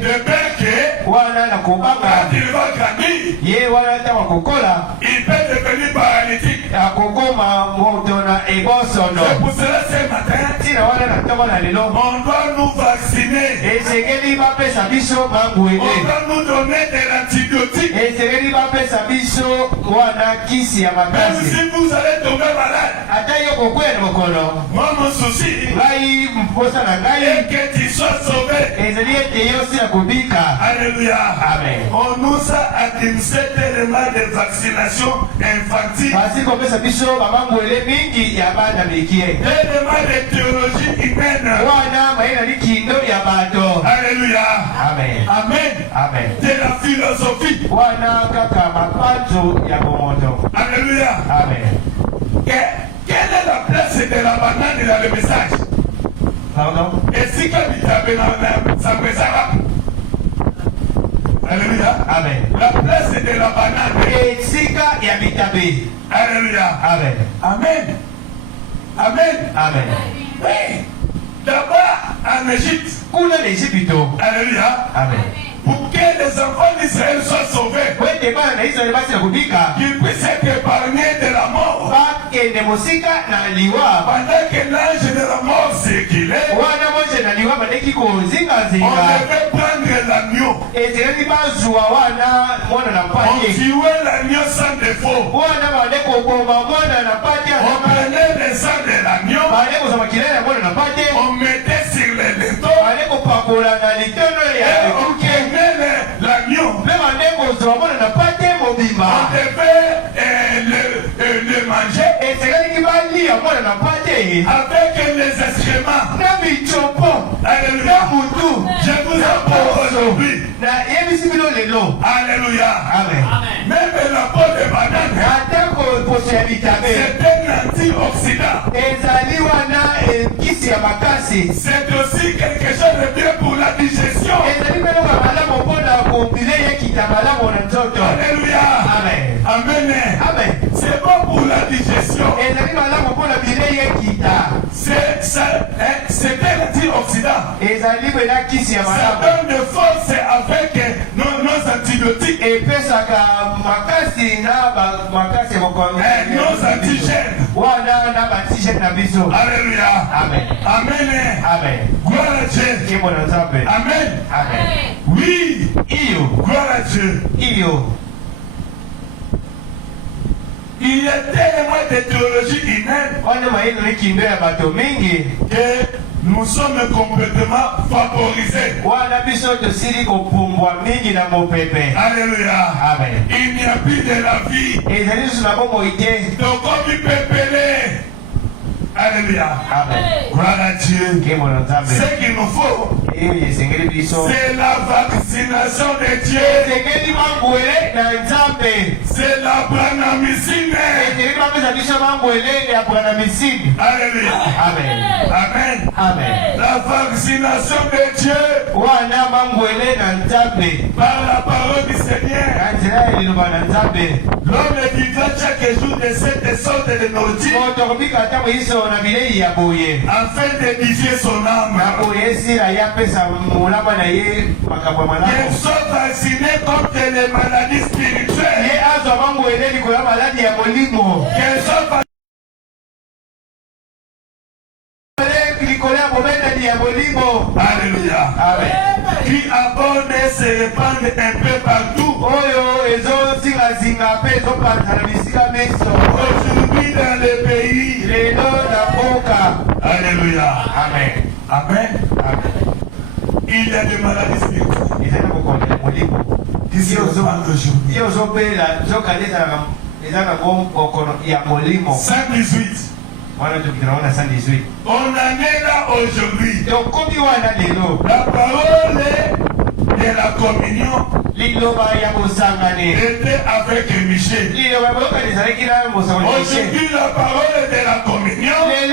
de peur que quand il va grandir, il peut devenir paralytique. C'est pour cela ce matin, on doit nous vacciner. On doit nous donner de l'antibiotique. Même si vous allez tomber malade, moi mon souci est que tu sois sauvé. Alléluia. Amen. On nous a administré tellement de vaccinations infantiles. Tellement de théologie humaine. Alléluia. Amen. Amen. Amen. De la philosophie. Alléluia. Amen. Quelle est la place de la banane dans le message? Pardon? Et si quelqu'un ça me sert. Alléluia. Amen. La place de la banane. Alléluia. Amen. Amen. Amen. Amen. Oui. D'abord en Égypte. Alléluia. Amen. Pour que les enfants d'Israël soient sauvés. Qu'ils puissent être épargnés de la mort. Pendant que l'ange de la mort circulait, on devait prendre l'agneau. On tuait l'agneau sans défaut. On prenait le sang de l'agneau. On mettait sur les létons. Et on prenait l'agneau. On devait le manger avec les excréments. Alléluia. Je vous apporte aujourd'hui. Alléluia. Amen. Même la peau de banane, c'est un antioxydant. C'est aussi quelque chose de bien pour la digestion. Alléluia. Amen. Amen. Amen. C'est bon pour la digestion. C'est un antioxydant. Ça donne de force avec nos antibiotiques et nos antigènes. Alléluia. Amen. Amen. Amen. Gloire à Dieu. Amen. Amen. Oui. Gloire à Dieu. Il y a tellement de théologie humaine que Nous sommes complètement favorisés. Alléluia. Amen. Il n'y a plus de la vie. Donc comme il peut peler. Alléluia. Amen. Gloire à Dieu. Ce qu'il nous faut, c'est la vaccination de Dieu. C'est la branamycine. Alléluia. Amen. Amen. Amen. La vaccination de Dieu par la parole du Seigneur. L'homme vivra chaque jour de cette sorte de nourriture afin d'édifier son âme. Qu'elle soit vaccinée contre les maladies spirituelles. Qu'elle soit Alléluia. Amen. Qui abonde et se répand un peu partout. Aujourd'hui dans le pays. Alléluia. Amen. Amen. Il y a des maladies spirituelles qui se répandent aujourd'hui. 118. On en est là aujourd'hui. La parole de la communion était avec Michel. Aujourd'hui, la parole de la communion est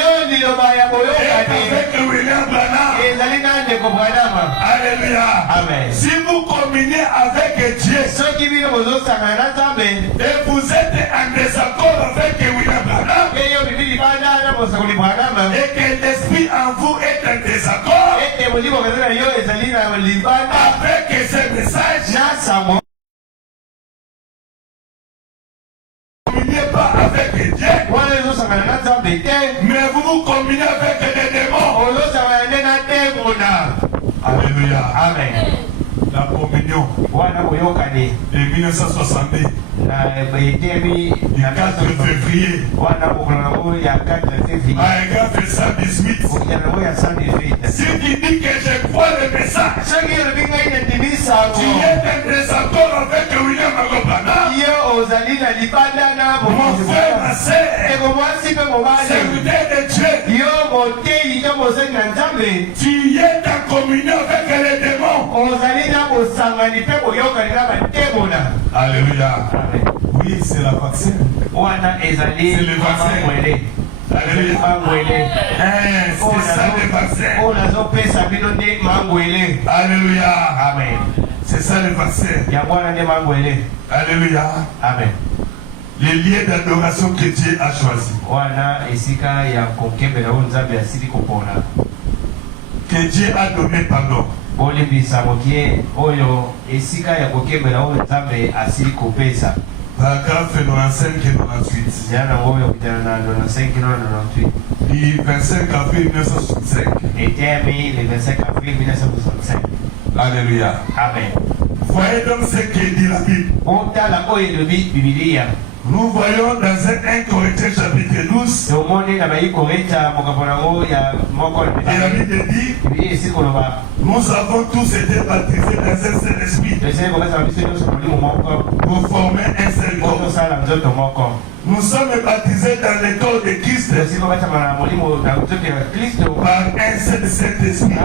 avec William Branham. Alléluia. Amen. Si vous communiez avec Dieu et vous êtes en désaccord avec William Branham et que l'esprit en vous est en désaccord avec ce message, ne communiez pas avec Dieu, mais vous communiez avec les démons. Alléluia. Amen. La communion de 1962, du 4 février à 118. Si tu dis que je crois le message, tu es en désaccord avec William Branham, mon frère, ma soeur, serviteur de Dieu, tu es en communion avec les démons. Alléluia. Oui, c'est la vaccin. C'est le vaccin. Alléluia. C'est ça le vaccin. Alléluia. Amen. C'est ça le vaccin. Alléluia. Amen. Les lieux d'adoration que Dieu a choisi. Que Dieu a donné pardon. Paragraphe 95 et 98. Du 25 avril 1965. Alléluia. Amen. Voyez donc ce que dit la Bible. Nous voyons dans 1 Corinthiens chapitre 12. Et la Bible dit, nous avons tous été baptisés dans un seul esprit pour former un seul corps. Nous sommes baptisés dans le corps de Christ par un seul Saint-Esprit.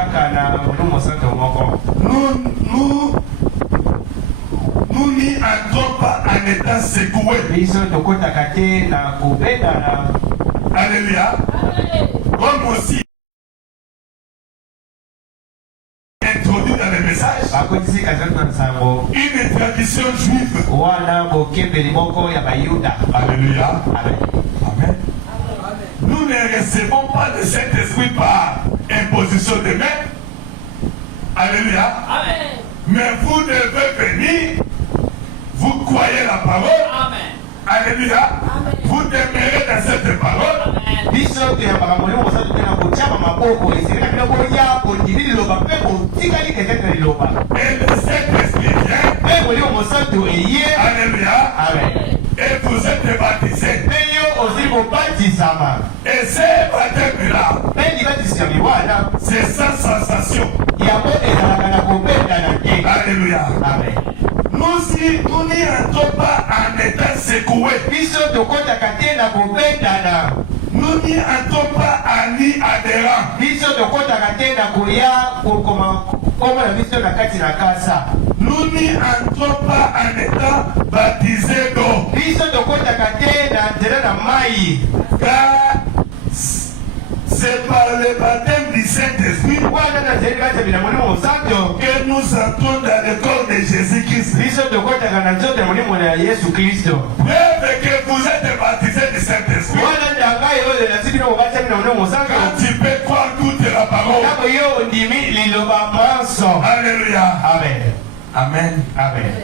Nous n'y entrons pas en étant secoués. Alléluia. Comme aussi introduit dans le message, une tradition juive. Alléluia. Amen. Amen. Nous ne recevons pas de cet esprit par imposition de main. Alléluia. Amen. Mais vous devez venir, vous croyez la parole. Amen. Alléluia. Amen. Vous demeurez dans cette parole. Amen. Et le Saint-Esprit vient. Alléluia. Amen. Et vous êtes baptisés. Et ces baptêmes-là c'est sans sensation. Alléluia. Amen. Nous n'y entrons pas en étant secoués. Nous n'y entrons pas en y adhérant. Nous n'y entrons pas en étant baptisés d'eau. Car c'est par le baptême du Saint-Esprit que nous entrons dans le corps de Jésus-Christ. Preuve que vous êtes baptisés du Saint-Esprit. Quand tu peux croire toute la parole. Alléluia. Amen. Amen. Amen.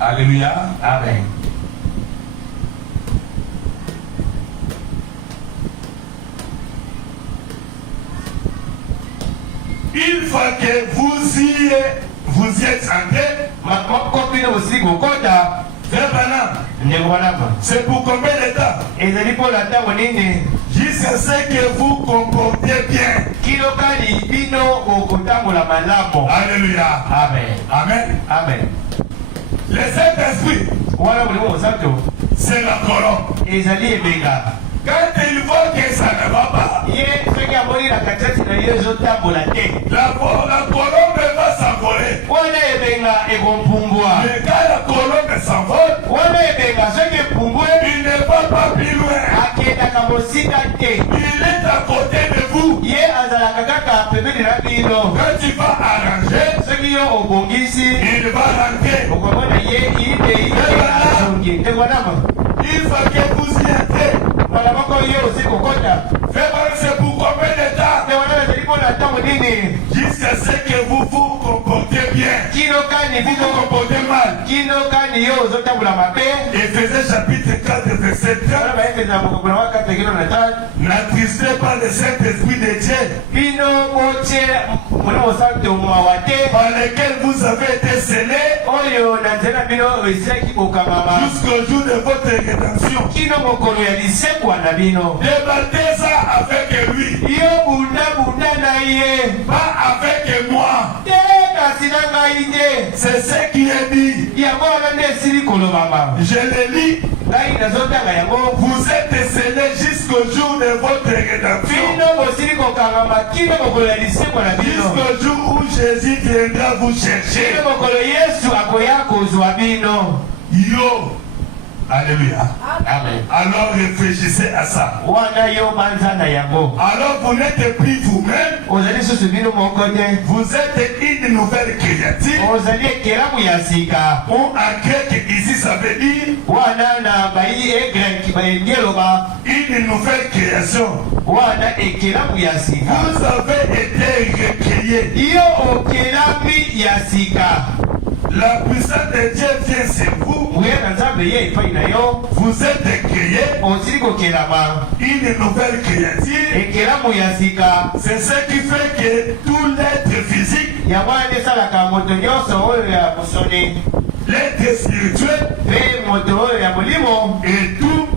Alléluia. Amen. Une fois que vous y êtes entré, Frère Branham, c'est pour combien de temps? Jusqu'à ce que vous comportez bien. Alléluia. Amen. Amen. Amen. Le Saint-Esprit, c'est la colombe. Quand il voit que ça ne va pas, la colombe va s'envoler. Mais quand la colombe s'envole, il ne va pas plus loin. Il est à côté de vous. Quand tu vas arranger, il va rentrer. Il faut que vous y entrez. C'est pour combien de temps? Jusqu'à ce que vous vous comportez bien. Vous vous comportez mal. Éphésiens chapitre 4 verset 30. N'attristez pas le Saint-Esprit de Dieu par lequel vous avez été scellés jusqu'au jour de votre rédemption. Débattez-ça avec lui, pas avec moi. C'est ce qui est dit. Je le lis. Vous êtes scellés jusqu'au jour de votre rédemption. Jusqu'au jour où Jésus viendra vous chercher. Yo. Alléluia. Amen. Alors réfléchissez à ça. Alors vous n'êtes plus vous-même. Vous êtes une nouvelle créature. Ou en grec ici ça veut dire une nouvelle création. Vous avez été recréés. La puissance de Dieu vient sur vous. Vous êtes créés une nouvelle créature. C'est ce qui fait que tout l'être physique, l'être spirituel et tout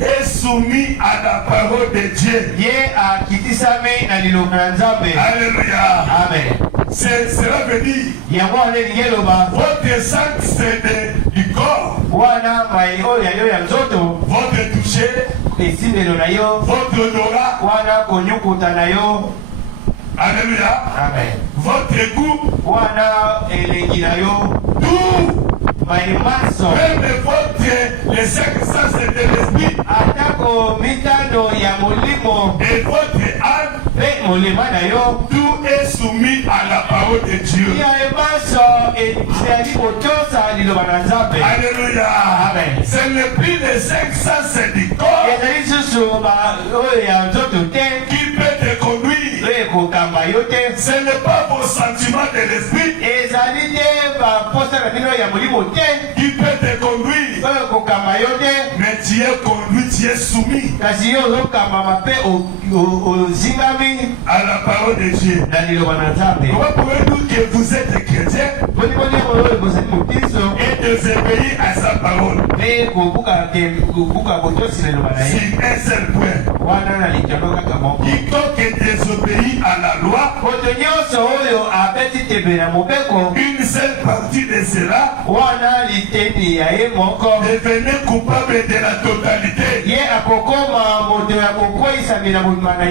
est soumis à la parole de Dieu. Alléluia. Amen. Cela veut dire votre sang c'est du corps, votre toucher, votre odorat. Alléluia. Amen. Votre goût, tout. Même votre les cinq sens de l'esprit et votre âme, tout est soumis à la parole de Dieu. Alléluia. Amen. Ce n'est plus les cinq sens du corps qui peut te conduire. Ce n'est pas vos sentiments de l'esprit qui peut te conduire. Mais tu es conduit, tu tu es soumis à la parole de Dieu. Comment pouvez-vous que vous êtes chrétien et désobéir à sa parole? C'est un seul point. Quiconque désobéit à la loi, une seule partie de cela devenait coupable de la totalité.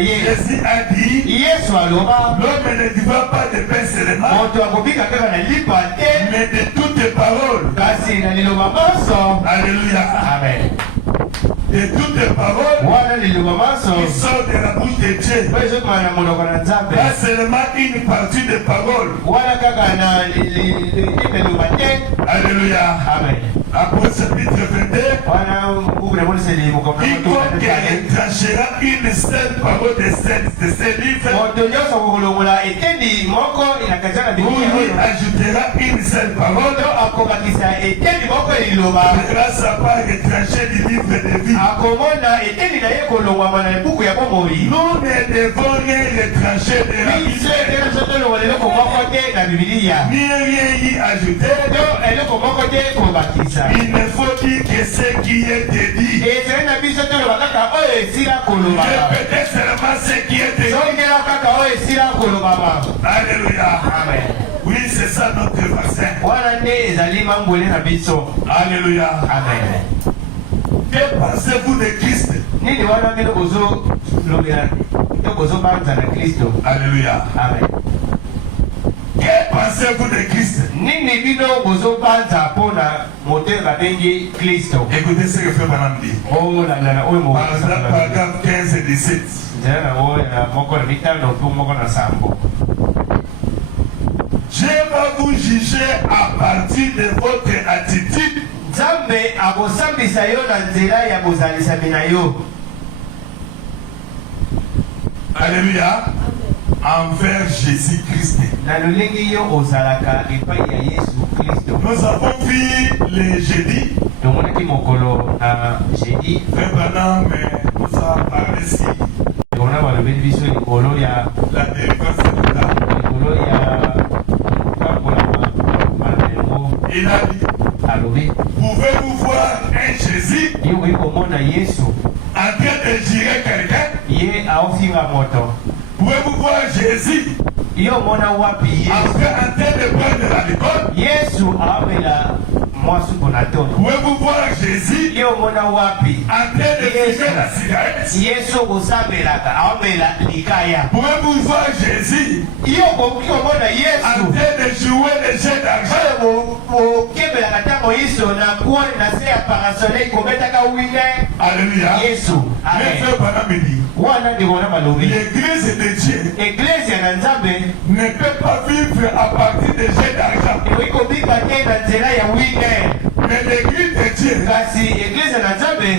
Jésus a dit, l'homme ne vivra pas de pain seulement, mais de toutes paroles. Alléluia. Amen. De toutes les paroles qui sortent de la bouche de Dieu. Pas seulement une partie des paroles. Alléluia. Amen. Après chapitre 22, quiconque tranchera une seule parole de ces livres, ou lui ajoutera une seule parole, devra sa part retrancher du livre de vie. Nous ne devons rien retrancher de la Bible, ni rien y ajouter. Il ne faut dire que ce qui est dit. Répétez seulement ce qui est dit. Alléluia. Amen. Oui, c'est ça notre vaccin. Alléluia. Amen. Que pensez-vous de Christ? Alléluia. Amen. Que pensez-vous de Christ? Écoutez ce que fait Madame dit. Paragraphe 15 et 17. Dieu va vous juger à partir de votre attitude. Alléluia. Envers Jésus-Christ. Nous avons vu le jeudi. Frère Branham nous a parlé ici. La délivrance de l'État. Il a dit, pouvez-vous voir un Jésus en train de gérer quelqu'un? Pouvez-vous voir Jésus en train de prendre l'alcool? Pouvez-vous voir Jésus en train de fumer la cigarette? Pouvez-vous voir Jésus en train de jouer les jeux d'argent? Alléluia. Mais frère Branham me dit, l'église de Dieu ne peut pas vivre à partir des jeux d'argent. Mais l'église de Dieu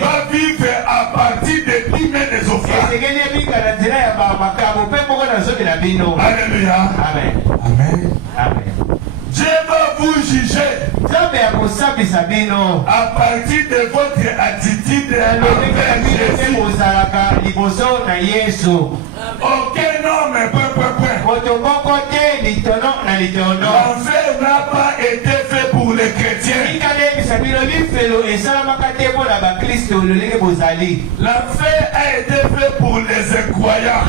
va vivre à partir des dîmes des offrandes. Alléluia. Amen. Amen. Amen. Dieu va vous juger à partir de votre attitude envers Jésus. Aucun homme l'enfer n'a pas été fait pour les chrétiens. L'enfer a été fait pour les incroyants.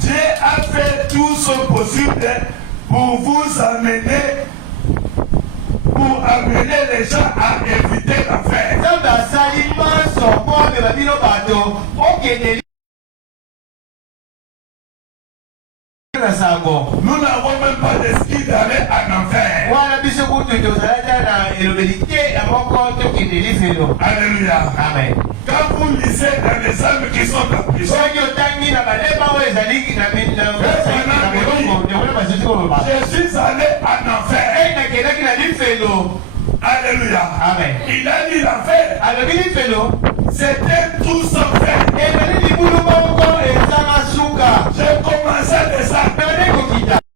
Dieu a fait tout son possible pour vous amener, pour amener les gens à éviter l'enfer. Nous n'avons même pas d'excuse d'aller en enfer. Alléluia. Amen. Quand vous lisez dans les âmes qui sont en prison, je suis allé en enfer. Alléluia. Amen. Il a dit l'enfer. C'était tout son fait. J'ai compris